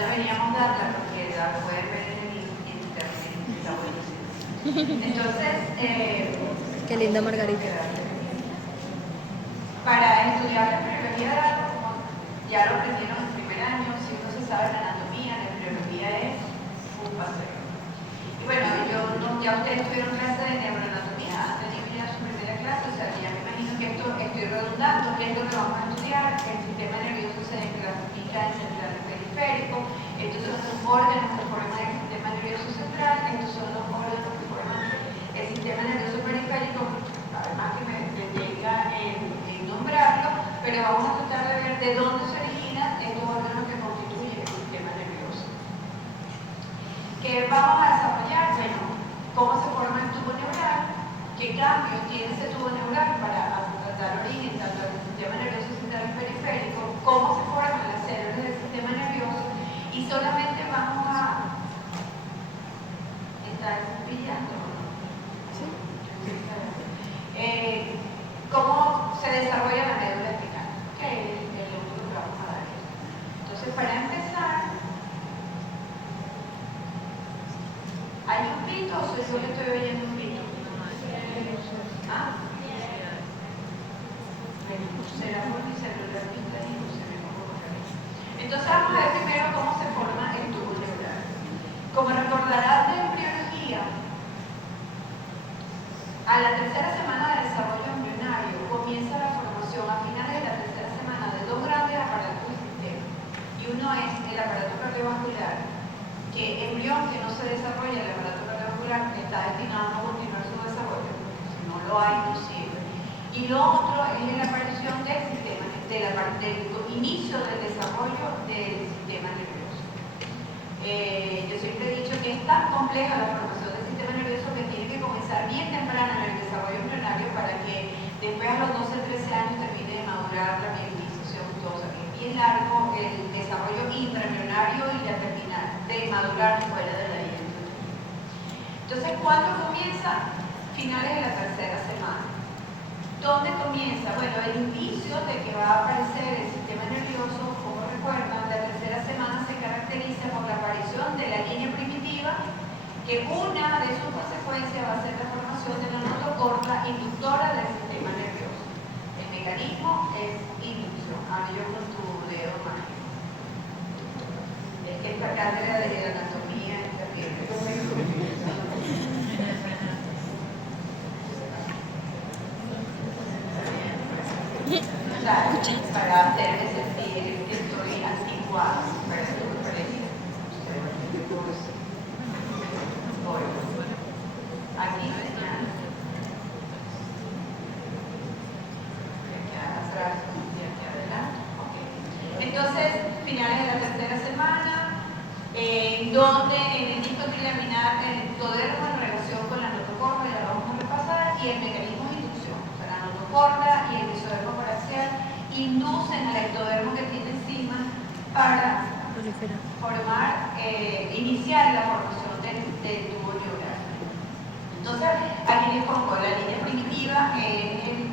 deberíamos darla porque la pueden ver en internet, está buenísima. Entonces, qué linda Margarita. Para estudiar la embriología de datos, como ya lo aprendieron en primer año, si uno se sabe la anatomía, la embriología es un paseo. Y bueno, ya ustedes tuvieron clase de neuroanatomía, han tenido ya su primera clase, o sea, ya me imagino que esto estoy redundando, que es lo que vamos a estudiar. El sistema nervioso se clasifica en central y periférico. Estos son los órganos que forman el sistema nervioso central, estos son los órganos que forman el sistema nervioso periférico, además que me detenga en nombrarlo, pero vamos a tratar de ver de dónde se originan estos órganos que constituyen el sistema nervioso. ¿Qué vamos a desarrollar? Bueno, cómo se forma el tubo neural, qué cambios tiene ese tubo neural para dar origen tanto al sistema nervioso central y periférico, cómo se forman las células del sistema nervioso, y solamente vamos a estar brillando. ¿Sí? Cómo se desarrolla la médula espinal, que es el único que vamos a dar. Entonces, para empezar, ¿hay un grito o soy yo que estoy oyendo un grito? ¿Ah? Será por mi celular que está ahí, no se me ocurre. Entonces, vamos a ver primero cómo se forma el tubo neural. Como recordarás de embriología, a la tercera semana de desarrollo embrionario comienza la formación a finales de la tercera semana de dos grandes aparatos del sistema. Y uno es el aparato cardiovascular, que embrión que no se desarrolla, el aparato cardiovascular está destinado a no continuar su desarrollo, si no lo hay, no sirve. Y lo otro es la aparición del sistema, del inicio del desarrollo del sistema nervioso. Yo siempre he dicho que es tan compleja la formación del sistema nervioso que tiene que comenzar bien temprano en el desarrollo embrionario para que después a los 12-13 años termine de madurar la mielinización y todo. O sea, que es bien largo el desarrollo intraembrionario y la terminal de madurar fuera de la identidad. Entonces, ¿cuándo comienza? Finales de la tercera semana. ¿Dónde comienza? Bueno, el inicio de que va a aparecer el sistema nervioso, como recuerdan, la tercera semana se caracteriza por la aparición de la línea primitiva, que una de sus consecuencias va a ser la formación de la notocorda inductora del sistema nervioso. El mecanismo es inducción. Ahora yo con tu dedo mágico. Es que esta cátedra de la anatomía está bien. Para hacerme sentir que estoy anticuada, para que me parezca. Aquí atrás y aquí adelante. Okay. Entonces, finales de la tercera semana, donde en el disco trilaminar el ectodermo en relación con la notocorda, ya lo vamos a repasar, y el mecanismo de inducción, o sea, la notocorda y el mesodermo paraxial inducen al ectodermo que tiene encima para formar, iniciar la formación del tubo neural. Entonces, aquí les pongo la línea primitiva, el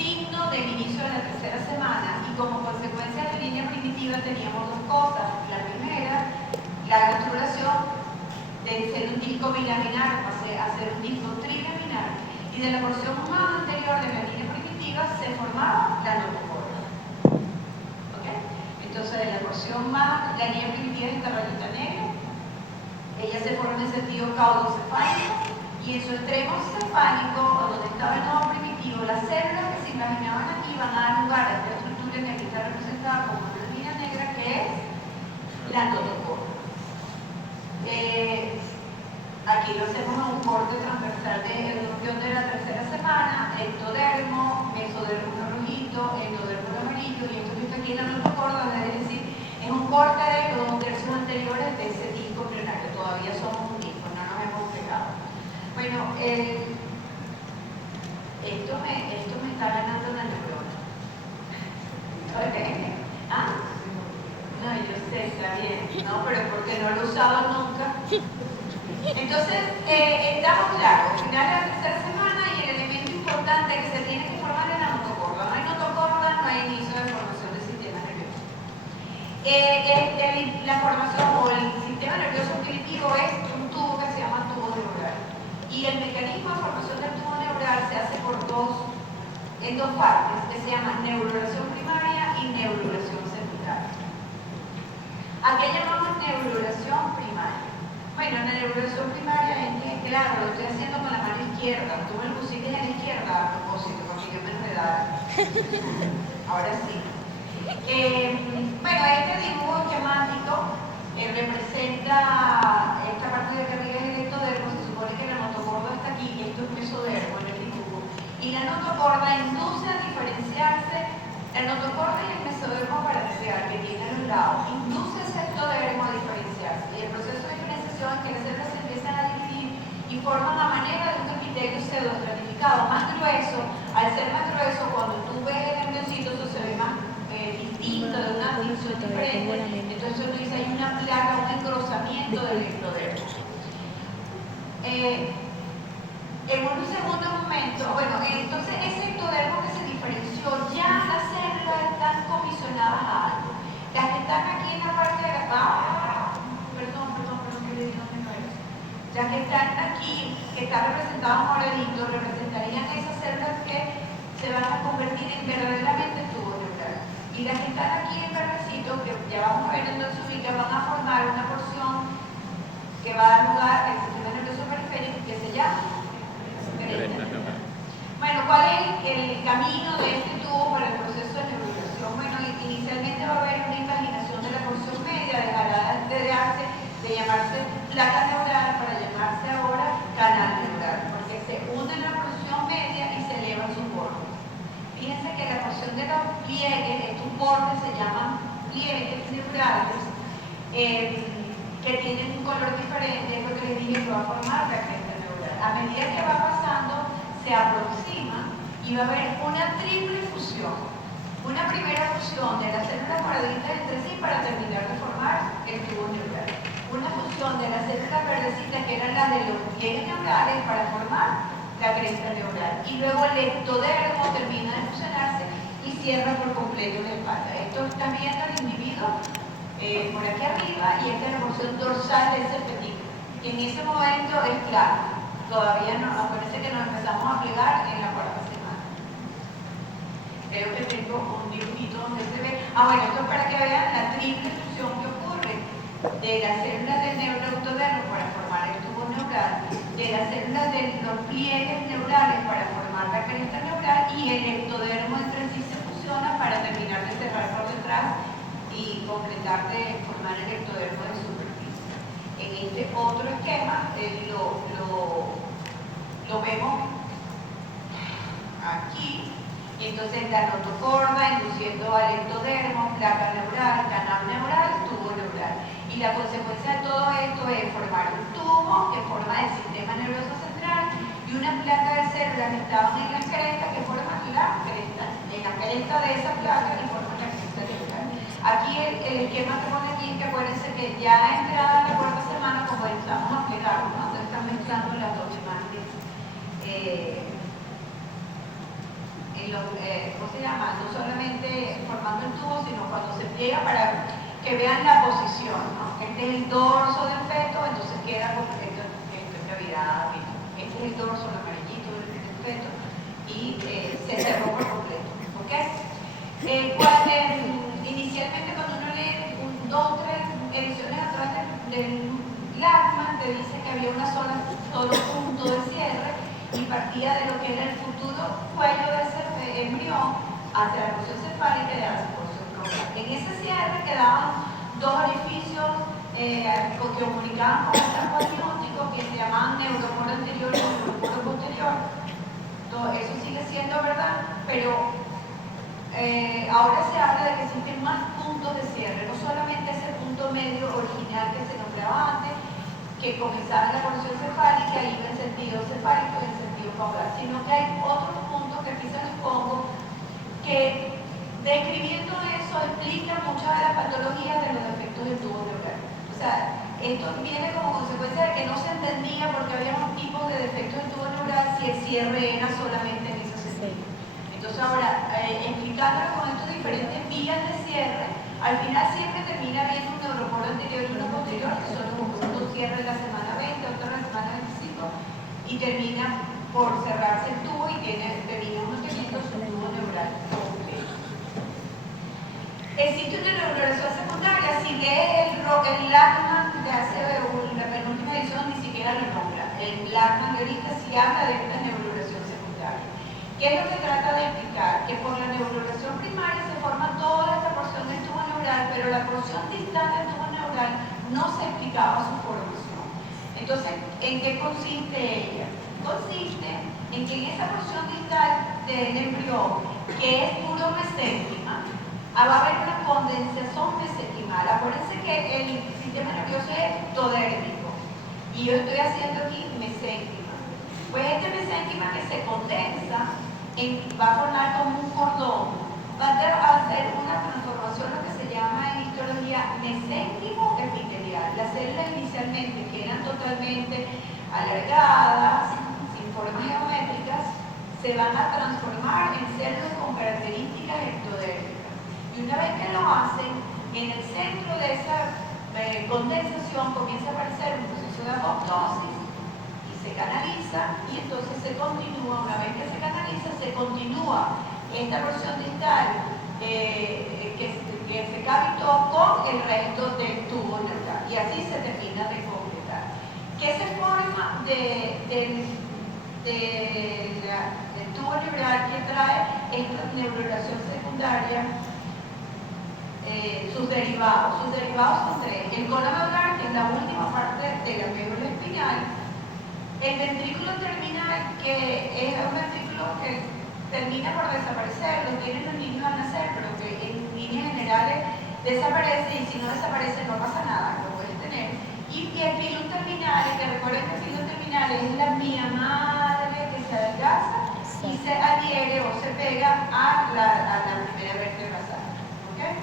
signo del inicio de la tercera semana, y como consecuencia de la línea primitiva teníamos dos cosas. La primera, la gastrulación de ser un disco bilaminar a ser un disco trilaminar, y de la porción más anterior de la línea primitiva se formaba la notocorda. ¿Okay? Entonces, de la porción más, la línea primitiva es esta rayita negra, ella se forma en sentido caudocefálico, y en su extremo cefálico, donde estaba el nodo primitivo, las células que se imaginaban aquí van a dar lugar a esta estructura que aquí está representada como una línea negra, que es la notocorda. Aquí lo hacemos a un corte transversal de evolución de la tercera semana, ectodermo, mesodermo rojito, endodermo amarillo, y esto que está aquí en la notocorda, es decir, es un corte de los 2 tercios anteriores de ese disco plenario. Todavía somos un disco, no nos hemos pegado. Bueno, esto me está ganando la neurona. ¿Okay? ¿Ah? No, yo sé, está bien. No, pero porque no lo he usado nunca. Entonces, estamos claros. Al final de la tercera semana, y el elemento importante que se tiene que formar es la notocorda. No hay notocorda, no hay inicio de formación del sistema nervioso. la formación o el sistema nervioso primitivo es un tubo que se llama tubo neural. Y el mecanismo de formación del tubo neural se hace en dos partes, que se llaman neurulación primaria y neurulación secundaria. ¿A qué llamamos neurulación primaria? Bueno, la neurulación primaria es que, claro, lo estoy haciendo con la mano izquierda. Tú me lo pusiste en la izquierda a propósito, porque yo me enredara. Ahora sí. Bueno, este dibujo esquemático representa esta parte de acá arriba es el ectodermo. Se supone que la notocorda está aquí, esto es mesodermo en el dibujo. Y la notocorda induce a diferenciarse, la notocorda y el mesodermo parcial que tiene a los lados, induce ese ectodermo a diferenciarse. Y el proceso de diferenciación es que las células se empiezan a dividir y forman a manera de un epitelio pseudoestratificado más grueso. Al ser más grueso, cuando tú ves el embrioncito, eso se ve más distinto, de una función diferente. Entonces uno dice, hay una placa, un engrosamiento del ectodermo. En un segundo momento, bueno, entonces ese ectodermo que se diferenció, ya las células están comisionadas a algo. Las que están aquí en la parte de la... perdón, que le digo que no es. Las que están aquí, que están representadas moradito, representarían esas células que se van a convertir en verdaderamente tubo neural. Y las que están aquí en verdecito, que ya vamos a ver en dónde se ubica, van a formar una porción que va a dar lugar al sistema nervioso periférico que se llama cresta neural. Bueno, ¿cuál es el camino de este tubo para el proceso de neurulación? Bueno, inicialmente va a haber una invaginación de la porción media, dejará de llamarse placa neural para llamarse ahora canal neural, porque se une la porción media y se elevan sus bordes. Fíjense que la porción de los pliegues, estos bordes se llaman pliegues neurales, que tienen un color diferente, es lo que les dije que va a formar la cresta neural. A medida que va pasando, se aproxima y va a haber una triple fusión. Una primera fusión de las células moraditas entre sí para terminar de formar el tubo neural. Una fusión de las células verdecitas que eran las de los pliegues neurales para formar la cresta neural. Y luego el ectodermo termina de fusionarse y cierra por completo la espalda. Esto está viendo el individuo por aquí arriba y esta es la porción dorsal de ese petículo. Y en ese momento es claro. Todavía no, parece que nos empezamos a plegar en la cuarta semana. Creo que tengo un dibujito donde se ve. Bueno, esto es para que vean la triple fusión que ocurre de las células del neuroectodermo para formar el tubo neural, de las células de los pliegues neurales para formar la cresta neural y el ectodermo entre sí se fusiona para terminar de cerrar por detrás y completar de formar el ectodermo de superficie. En este otro esquema lo vemos aquí. Entonces la notocorda induciendo al ectodermo, placa neural, canal neural, tubo neural. Y la consecuencia de todo esto es formar un tubo que forma el sistema nervioso central y una placa de células que estaban en la cresta que forman la cresta. En la cresta de esa placa que forman la cresta neural. Aquí el esquema que pone aquí, que acuérdense que ya entrada la cuarta semana comenzamos a plegar, ¿no? Se están mezclando las dos imágenes. ¿Cómo se llama? No solamente formando el tubo, sino cuando se pliega para que vean la posición, ¿no? Este es el dorso del feto, entonces queda completo, esto es cavidad, este es el dorso, el amarillito del feto, y se cerró por completo, ¿ok? Inicialmente cuando uno lee dos o tres ediciones atrás del Lachman, te dice que había solo punto de cierre y partía de lo que era el futuro cuello de ese embrión hacia la porción cefálica y hacia la porción bronquial. En ese cierre quedaban dos orificios que comunicaban con el saco amniótico que se llamaban neuroporo anterior y neuroporo posterior. Todo eso sigue siendo verdad, pero ahora se habla de que existen más puntos de cierre, no solamente ese punto medio original que se nombraba antes, que comenzaba en la porción cefálica y iba en sentido cefálico y en sentido caudal, sino que hay otros puntos que aquí se los pongo que, describiendo eso, explica muchas de las patologías de los defectos del tubo neural. O sea, esto viene como consecuencia de que no se entendía porque había unos tipos de defectos del tubo neural si el cierre era solamente en ese sentido. Entonces ahora, explicándolo con estas diferentes vías de cierre, al final siempre termina habiendo un neuroporo anterior y uno posterior, que son uno cierra en la semana 20, otro en la semana 25, y termina por cerrarse el tubo y termina uno teniendo su tubo neural completo. Existe una neurulación secundaria. Si lee el Lachman de hace la penúltima edición, ni siquiera lo nombra. El Lachman de ahorita sí habla de esta neurulación secundaria. ¿Qué es lo que trata de explicar? Que por la neurulación primaria se forma toda esta porción del tubo neural, pero la porción distal del tubo neural no se explicaba su formación. Entonces, ¿en qué consiste ella? Consiste en que en esa porción distal del embrión, que es puro mesénquima, va a haber una condensación mesenquimal. Acuérdense que el sistema nervioso es ectodérmico y yo estoy haciendo aquí mesénquima. Pues este mesénquima que se condensa va a formar como un cordón, va a hacer una transformación, lo que se llama en histología mesénquimo epitelial. Las células inicialmente que eran totalmente alargadas, sin formas geométricas, se van a transformar en células con características ectodérmicas. Y una vez que lo hacen, en el centro de esa condensación comienza a aparecer un proceso de apoptosis y se canaliza, y entonces se continúa, una vez que se canaliza, se continúa esta porción distal que se captó con el resto del tubo neural, y así se termina de completar. ¿Qué se forma del tubo neural que trae esta neurulación secundaria? Sus derivados son tres: el cono neural, que es la última parte de la médula espinal; el ventrículo terminal, que es un ventrículo que termina por desaparecer, lo tienen los niños al nacer, pero que en líneas generales desaparece, y si no desaparece no pasa nada, lo puedes tener. Y el filum terminal, que recuerden que el filum terminal es la vía madre que se adelgaza y se adhiere o se pega a la primera vértebra basal. ¿Okay?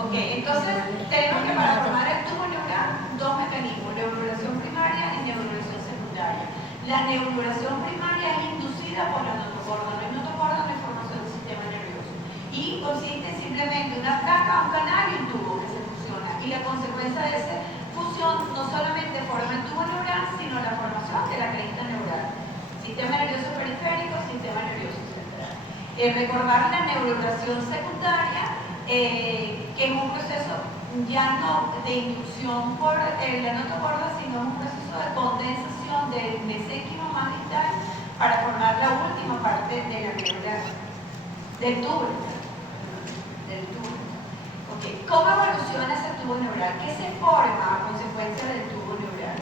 Ok, entonces tenemos que para formar el tubo neural dos mecanismos: neurulación primaria y neurulación secundaria. La neurulación primaria es inducida por la notocórdano. El notocórdano es formación del sistema nervioso y consiste simplemente en una placa, un canal y un tubo que se fusiona, y la consecuencia de esa fusión no solamente forma el tubo neural, sino la formación de la cresta neural. Sistema nervioso periférico, sistema nervioso central. Recordar la neurulación secundaria, que es un proceso ya no de inducción por la notocórdax, sino un proceso de condensación del mesénquimo más distal para formar la última parte de la médula del tubo. Okay. ¿Cómo evoluciona ese tubo neural? ¿Qué se forma a consecuencia del tubo neural?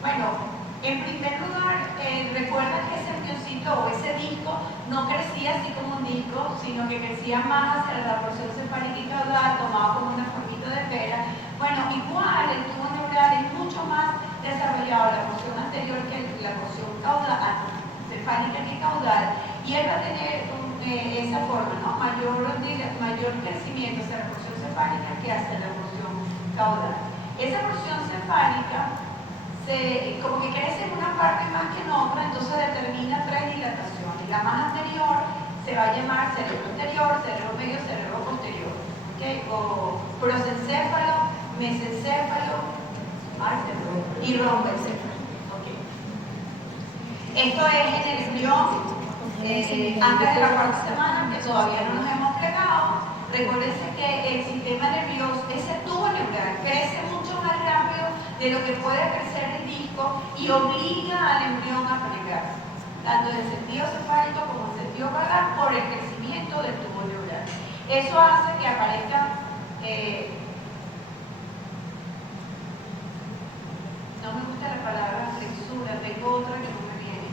Bueno, en primer lugar, recuerda que ese embrioncito o ese disco no crecía así como un disco, sino que crecía más hacia la porción cefálica y caudal, tomado como una formita de pera. Bueno, igual el tubo neural es mucho más desarrollado la porción anterior que la porción caudal, cefálica que caudal, y él va a tener esa forma, ¿no? Mayor crecimiento hacia la porción cefálica que hacia la porción caudal. Esa porción cefálica como que crece en una parte más que en otra, entonces determina tres dilataciones. La más anterior se va a llamar cerebro anterior, cerebro medio, cerebro posterior, ¿okay? O prosencéfalo, mesencéfalo y romboencéfalo. ¿Okay? Esto es en el embrión antes de la cuarta semana, que todavía no nos hemos plegado. Recuérdense que el sistema nervioso, ese tubo neural, crece mucho más rápido de lo que puede crecer el disco y obliga al embrión a plegar, tanto en el sentido cefálico como en el sentido vagal, por el crecimiento del tubo neural. Eso hace que aparezca, no me gusta la palabra flexura, tengo otra que no me viene,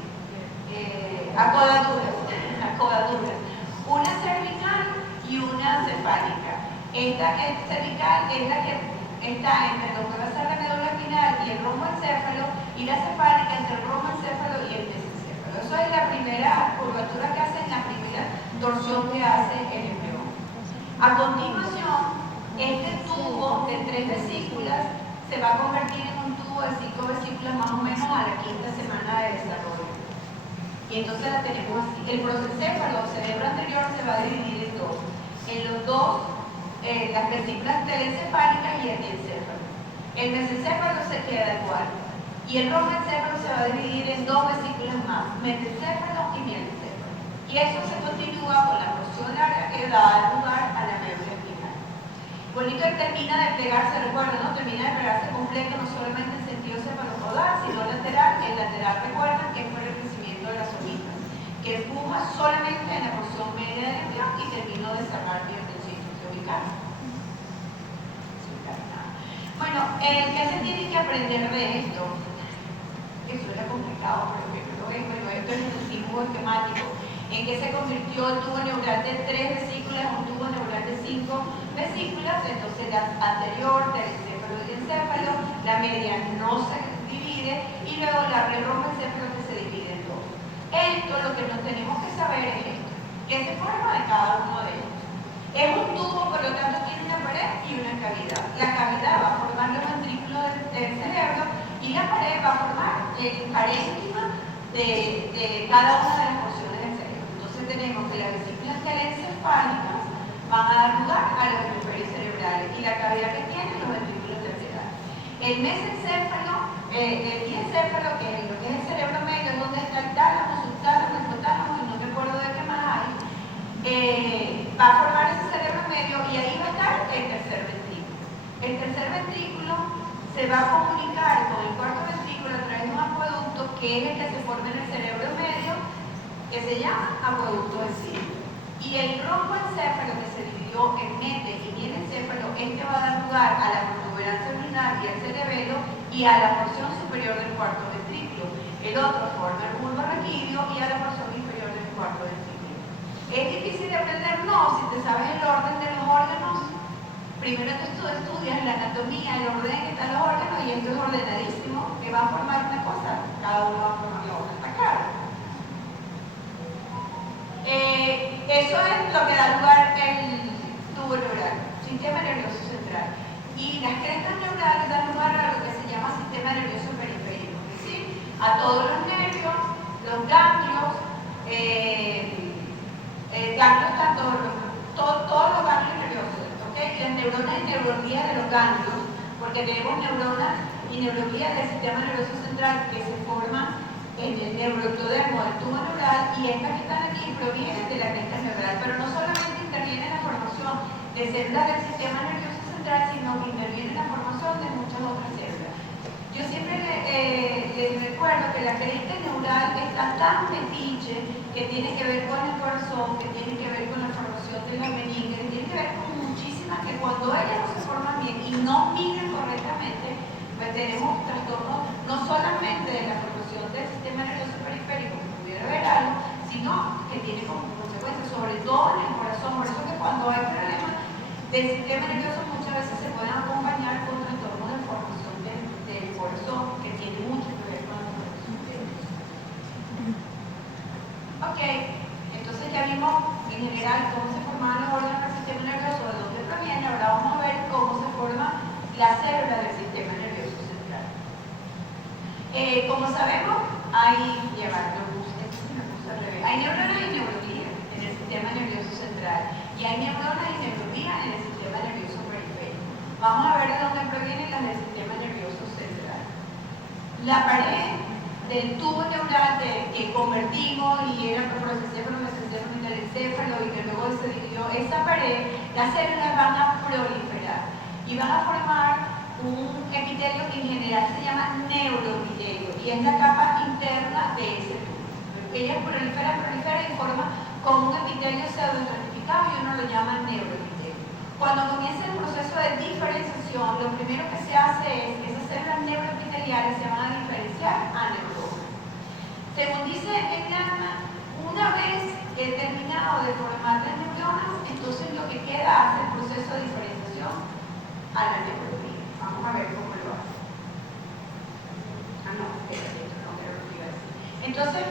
acodaduras, una cervical y una cefálica. Esta que es cervical es la que está entre lo que va a ser la médula espinal y el romboencéfalo, y la cefálica entre el romboencéfalo y el mesencéfalo. Eso es la primera curvatura que hace, la primera torsión que hace el embrión. A continuación, este tubo de 3 vesículas se va a convertir en un tubo de 5 vesículas más o menos a la quinta semana de desarrollo. Y entonces la tenemos así. El prosencéfalo, cerebro anterior, se va a dividir en dos. en los dos, las vesículas telencefálicas y el diencéfalo. El mesencéfalo se queda igual y el romencéfalo se va a dividir en dos vesículas más, mesencéfalo y mielencéfalo. Y eso se continúa con la porción larga que da lugar a la médula espinal. Bonito que termina de plegarse, recuerden, ¿no? Termina de plegarse completo, no solamente en sentido cefalopodal, sino lateral. El lateral, recuerden, que es por el crecimiento de las omitas, que empuja solamente en la porción media del embrión y terminó de cerrar bien el sitio ubicado. Bueno, ¿qué se tiene que aprender de esto? Eso era complicado, pero bueno, esto es el dibujo esquemático, en que se convirtió el tubo neural de 3 vesículas a un tubo neural de 5 vesículas. Entonces la anterior, telencéfalo y encéfalo, la media no se divide y luego el romencéfalo que se divide en dos. Esto, lo que nos tenemos que saber es esto, que se forma de cada uno de ellos. Es un tubo, por lo tanto tiene una pared y una cavidad. La cavidad va a formar los ventrículos del cerebro y la pared va a formar el parénquima de cada una de las porciones del cerebro. Entonces tenemos que las vesículas telencefálicas van a dar lugar a los hemisferios cerebrales y la cavidad que tienen los ventrículos cerebrales. El mesencéfalo, el diencéfalo, que es lo que es el cerebro medio, es donde está el tálamo, subtálamo, hipotálamo y no me acuerdo de qué más hay. Va a formar ese cerebro medio y ahí va a estar el tercer ventrículo. El tercer ventrículo se va a comunicar con el cuarto ventrículo a través de un acueducto que es el que se forma en el cerebro medio, que se llama acueducto de Silva. Y el romboencéfalo, que se dividió en mete y mielencéfalo, este va a dar lugar a la protuberancia urinaria y al cerebelo y a la porción superior del cuarto ventrículo. El otro forma el bulbo raquídeo y a la porción inferior del cuarto ventrículo. ¿Es difícil de aprender? No, si te sabes el orden de los órganos. Primero que tú estudias la anatomía, el orden en que están los órganos, y esto es ordenadísimo, que va a formar una cosa, cada uno va a formar la otra. ¿Está claro? Eso es lo que da lugar el tubo neural, sistema nervioso central. Y las crestas neurales dan lugar a lo que se llama sistema nervioso periférico, es decir, a todos los nervios, los ganglios, ganglios tanto todos los ganglios nerviosos, ¿okay? Las neuronas y neurología de los ganglios, porque tenemos neuronas y neurología del sistema nervioso central que se forman en el neuroectodermo del tubo neural, y estas que están aquí provienen de la cresta neural, pero no solamente interviene en la formación de células del sistema nervioso central, sino que interviene en la formación de muchas otras células. Yo siempre les recuerdo que la cresta neural está tan metiche que tiene que ver con el corazón, que tiene que ver con la formación de la meninge, que tiene que ver con muchísimas, que cuando ellas no se forman bien y no migran correctamente, pues tenemos trastornos no solamente de la formación del sistema nervioso periférico, que pudiera haber algo, sino que tiene como consecuencia, sobre todo en el corazón. Por eso que cuando hay problemas del sistema nervioso muchas veces se pueden acompañar con trastornos de formación del corazón, que tiene mucho que ver con la formación de ellos. Ok, entonces ya vimos en general cómo se formaban los órganos del sistema nervioso, de dónde proviene. Ahora vamos a ver cómo se forma la célula del sistema nervioso central. Como sabemos, hay neuronas y neuroglía en el sistema nervioso central y hay neuronas y neuroglía en el sistema nervioso periférico. Vamos a ver de dónde provienen las del sistema nervioso central. La pared del tubo neural que convertimos y era prosencéfalo, mesencéfalo y telencéfalo y que luego se dividió esa pared, las células van a proliferar y van a formar un epitelio que en general se llama neuroepitelio y es la capa interna de ese tubo. Ellas proliferan y forman como un epitelio pseudoestratificado y uno lo llama neuroepitelio. Cuando comienza el proceso de diferenciación, lo primero que se hace es que esas células neuroepiteliales se van a diferenciar a neuronas. Según dice el diagrama, una vez que he terminado de formar las neuronas, entonces lo que queda hace el proceso de diferenciación a la neurología. Vamos a ver cómo lo hace. Entonces,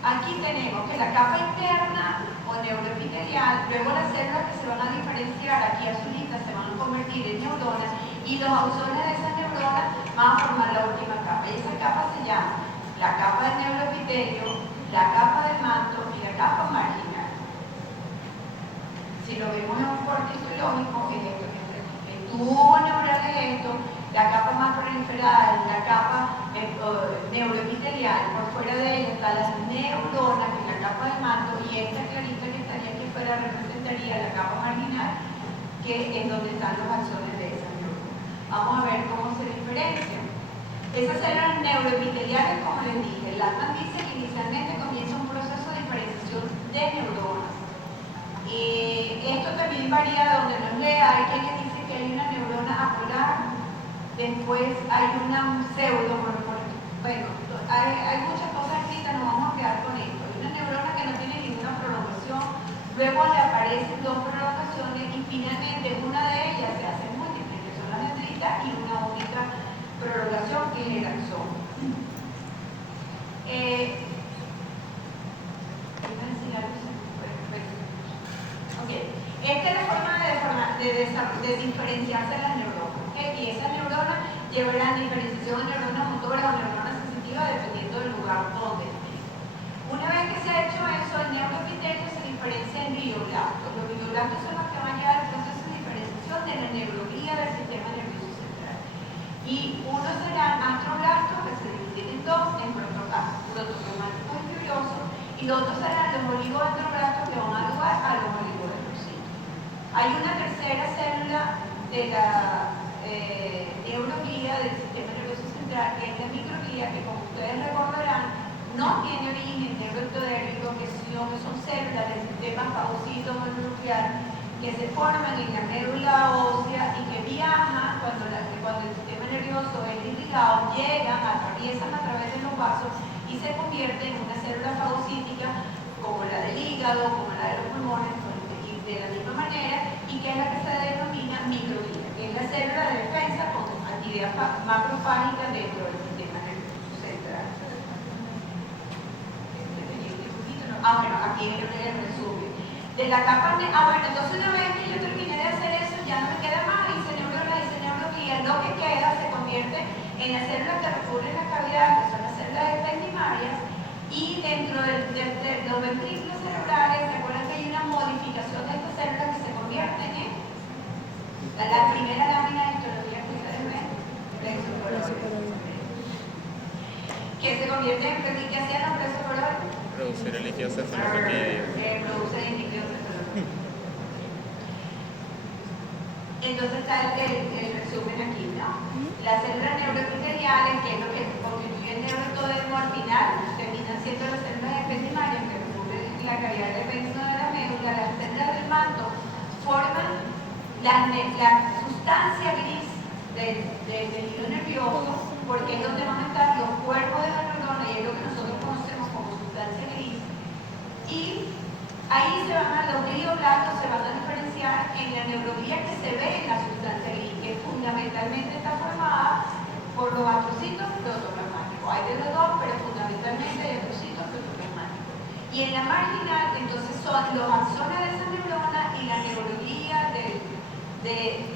aquí tenemos que la capa interna o neuroepitelial, luego las células que se van a diferenciar aquí azulitas se van a convertir en neuronas y los ausones de esas neuronas van a formar la última capa. Y esa capa se llama la capa del neuroepitelio, la capa del manto y la capa marginal. biológico es esto. El tubo neural es esto, la capa más proliferada, la capa neuroepitelial, por fuera de ella está la neurona, que es la capa del manto, y esta clarita que estaría aquí afuera representaría la capa marginal, que es donde están los axones de esa neurona. Vamos a ver cómo se diferencian. Esas células neuroepiteliales, como les dije, Latman dice que inicialmente comienza un proceso de diferenciación de neuronas. Esto también varía donde nos lea. Hay quienes dicen que hay una neurona apolar, después hay una pseudo, bueno, hay muchas cosas escritas, nos vamos a quedar con esto. Hay una neurona que no tiene ninguna prolongación, luego le aparecen dos prolongaciones y finalmente una de ellas se hace múltiple, que son las dendritas, y una única prolongación que es el axón. Esta es la forma de diferenciarse las neuronas, ¿okay? Y esas neuronas llevarán diferenciación de neuronas motoras o neuronas sensitivas dependiendo del lugar donde estén. Una vez que se ha hecho eso, el neuroepitelio se diferencia en glioblastos. Los glioblastos son los que van a llevar el proceso de diferenciación de la neuroglía del sistema nervioso central. Y uno será astroblastos, que se dividen en dos, en protoplasmáticos y fibrosos, y los otros serán los oligodendroblastos, que van a dar lugar a los oligodendrocitos. Hay una tercera célula de la neuroglía del sistema nervioso central, que es la microglía, que como ustedes recordarán, no tiene origen neuroectodérmico, sino que son células del sistema fagocitomonuclear que se forman en la médula ósea y que viajan cuando el sistema nervioso es irrigado, llegan, atraviesan a través de los vasos y se convierten en una célula fagocítica como la del hígado, como la de los pulmones, y de la misma manera, y que es la que se denomina microglía, que es la célula de defensa con actividad macrofágica dentro del sistema nervioso central. Bueno, aquí en el resumen. De la capa, bueno, entonces una vez que yo terminé de hacer eso, ya no me queda más, hice neuroglía, lo que queda se convierte en las células que recubren la cavidad, que son las células ependimarias, y dentro de los ventrículos cerebrales, ¿se acuerdan que hay una modificación de estas células que se convierten en la primera lámina de histología que ustedes ven? Que se convierte en ¿qué hacían los presocolores? Producir el líquido cefalorraquídeo. Produce el líquido cefalorraquídeo. Entonces está el resumen aquí, ¿no? Las células neuroepiteliales, que es lo que constituye el neuroectodermo, al final terminan siendo las células ependimarias que recubren la cavidad del ependimo de la médula. Las células del manto forman la sustancia gris del tejido nervioso, porque es donde van a estar los cuerpos de la neurona y es lo que nosotros conocemos como sustancia gris. Y ahí los glioblastos se van a diferenciar en la neuroglía que se ve en la sustancia gris, que fundamentalmente está formada por los astrocitos protoplasmáticos. Hay de los dos, pero fundamentalmente hay astrocitos protoplasmáticos. Y en la marginal, entonces, son los axones de esa neurona y la neuroglía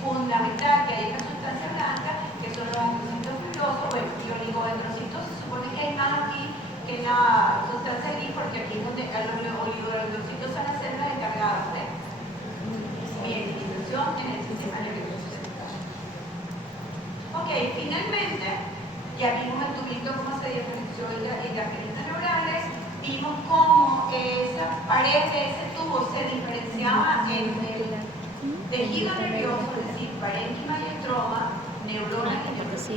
fundamental, que hay una sustancia blanca, que son los astrocitos fibrosos, bueno, y oligodendrocitos, se supone que hay más aquí que en la sustancia gris, porque aquí es donde los oligodendrocitos son las células encargadas de mineralización en el sistema nervioso central. Ok, finalmente, ya vimos el tubito cómo se diferenció en las células neurales, vimos cómo esa pared de ese tubo se diferenciaba en el tejido nervioso, es decir, parénquima y estroma, neuronas y neuronas.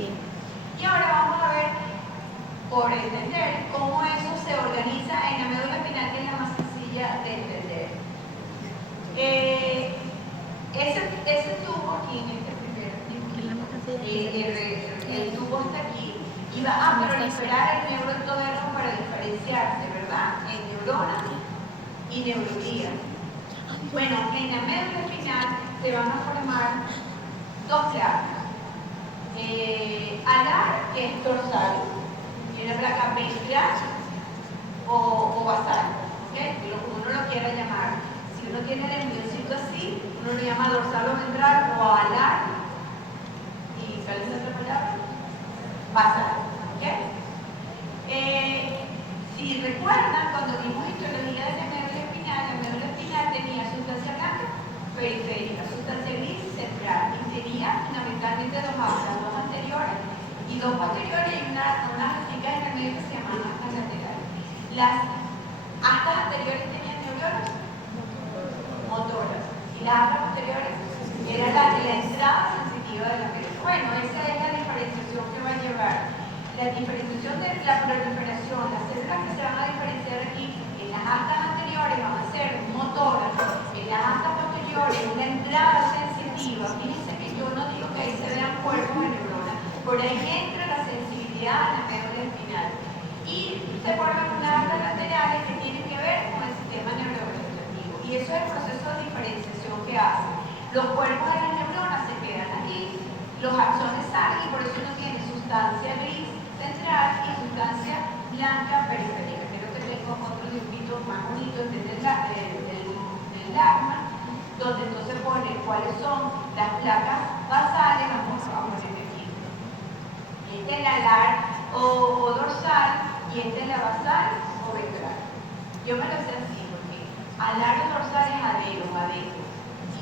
Y ahora vamos a ver, por entender, cómo eso se organiza en la médula espinal, que es la más sencilla de entender. Ese tubo aquí en este primer el tubo está aquí y va a proliferar el neuroectodermo para diferenciarse, ¿verdad? En neuronas y neuroglía. Bueno, en la médula espinal se van a formar dos placas. Alar, que es dorsal, y una placa ventral o basal, ¿okay? Como uno lo quiera llamar. Si uno tiene el embrioncito así, uno lo llama dorsal o ventral o alar. ¿Y cuál es la otra palabra? Basal, ¿ok? Si recuerdan, cuando vimos histología de la médula espinal tenía sustancia blanca periférica, sustancia las astas posteriores era la entrada sensitiva de la médula. Bueno, esa es la diferenciación que va a llevar. La diferenciación de la proliferación, las células que se van a diferenciar aquí en las astas anteriores van a ser motoras, en las astas posteriores una entrada sensitiva. Fíjense que yo no digo que ahí se vean cuerpos de neuronas, por ahí entra la sensibilidad a la médula espinal. Y se forman unas astas laterales que tienen que ver con el sistema neurovegetativo. Y eso es el proceso de diferenciación que hace. Los cuerpos de las neuronas se quedan aquí, los axones salen y por eso uno tiene sustancia gris central y sustancia blanca periférica. Creo que tengo otro dibujito más bonito del ACMA, donde entonces pone cuáles son las placas basales. Vamos a poner aquí. Este es el alar o dorsal y este es la basal o ventral. Yo me lo sé así porque alar o dorsal es adentro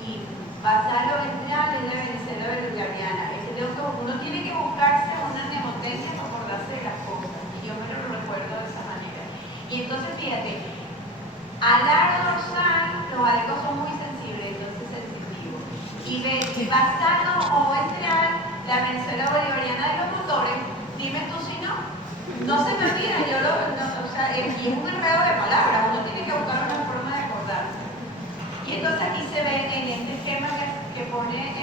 y basal o ventral es la vencedora veruliana. Uno tiene que buscarse una mnemotecnia para acordarse de las cosas y yo me lo recuerdo de esa manera. Y entonces fíjate, alar o dorsal, los adicos son muy sensibles, entonces sensitivos. Y basal o ventral, la vencedora bolivariana de los motores, dime tú si no. No se me olvida, o sea, y es un enredo de palabras, uno tiene que buscar una forma de acordarse. Y entonces aquí se ve en este esquema que pone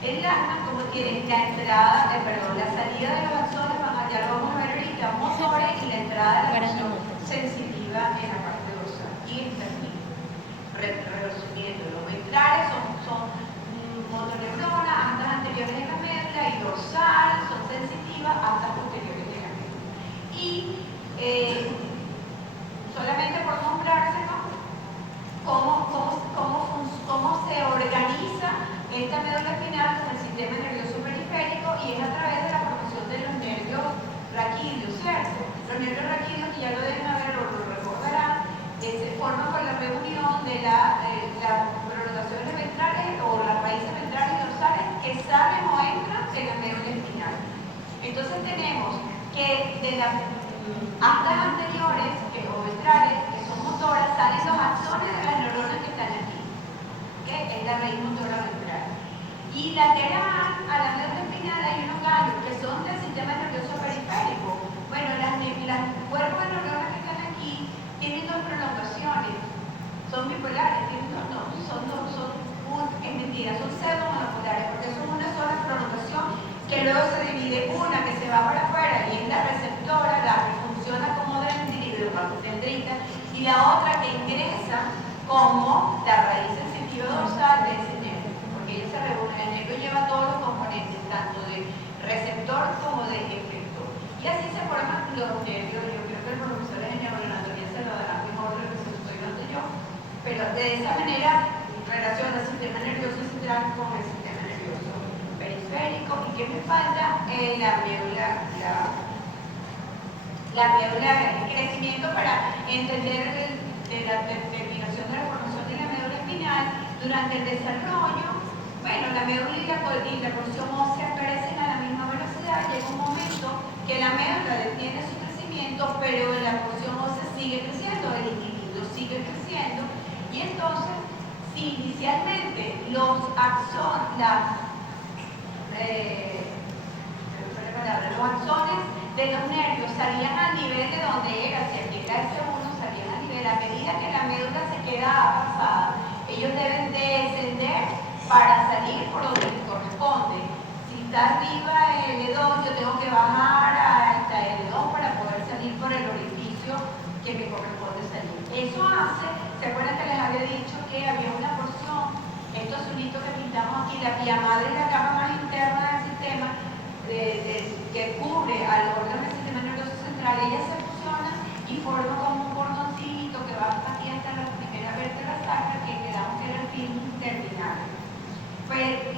el ACMA como tienen la entrada, la salida de los axones, ya lo vamos a ver ahorita, motores y la entrada de la función sensitiva en la parte dorsal. Y está aquí, resumiendo, los ventrales son motoneuronas, astas anteriores de la médula y dorsal, son sensitivas, astas posteriores de la médula. Y solamente por nombrarse, ¿no? ¿Cómo se organiza esta médula espinal con el sistema nervioso periférico? Y es a través de la formación de los nervios raquídeos, ¿cierto? Los nervios raquídeos, que ya lo deben haber o lo recordarán, se forman con la reunión de las prolongaciones ventrales o las raíces ventrales y dorsales que salen o entran en la médula espinal. Entonces tenemos que de las astas anteriores o ventrales, que son motoras, salen los axones de las neuronas que están aquí, que es la raíz motora ventral. Y lateral a la médula espinal hay unos ganglios que son del sistema nervioso periférico. Bueno, las cuerpos de neuronas que están aquí tienen dos prolongaciones, son bipolares, tienen es mentira, son pseudomonopolares, porque son una sola prolongación que luego se divide, una que se va para afuera y es la receptora, la que funciona como dendrita, y la otra que ingresa como la raíz sensitiva dorsal de ese nervio, porque ella se reúne, el nervio lleva todos los componentes, tanto de receptor como de efector. Y así se forman los nervios. Yo creo que el profesor de neuroanatomía se lo dará mejor de lo que se lo estoy dando yo, pero de esa manera relaciona el sistema nervioso central con el sistema nervioso periférico. ¿Y qué me falta? La médula, el crecimiento para entender la determinación de la formación de la médula espinal durante el desarrollo. Bueno, la médula y la porción ósea crecen a la misma velocidad. Llega un momento que la médula detiene su crecimiento, pero la porción ósea sigue creciendo, el individuo sigue creciendo. Y entonces, si inicialmente los axones, los axones de los nervios salían al nivel de donde era, si aquí era S1, salían al nivel, a medida que la médula se queda avanzada, ellos deben descender para salir por donde les corresponde. Si está arriba el L2, yo tengo que bajar hasta el L2 para poder salir por el orificio que me corresponde salir. Eso hace, ¿se acuerdan que les había dicho que había una porción, estos azulitos que pintamos aquí, la vía madre es la capa más interna del sistema, que cubre al órgano del sistema nervioso central? Ella se fusiona y forma como un cordoncito que va hasta aquí, hasta la primera vértebra sacra, que quedamos que era el fin terminal. Pues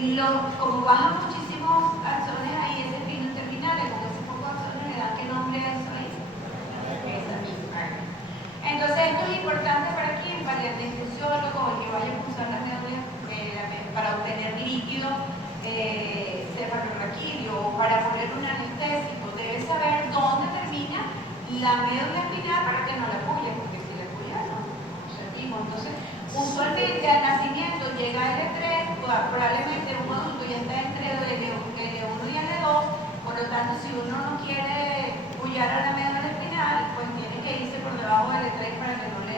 como bajan muchísimos axones ahí, ese fin terminal, con ese poco axones le dan qué nombre a eso ahí. Esa misma. Entonces esto es importante para quién, para el anestesiólogo o el que vaya a usar las médulas para obtener líquido cefalorraquídeo o para poner un anestésico. Debe saber dónde termina la médula espinal para que no la apoye, porque si la apoya no servimos. Entonces, usualmente al nacimiento llega L3, pues, probablemente un adulto ya está entre L1 y L2, por lo tanto, si uno no quiere pullar a la médula espinal, pues tiene que irse por debajo de L3 para que no le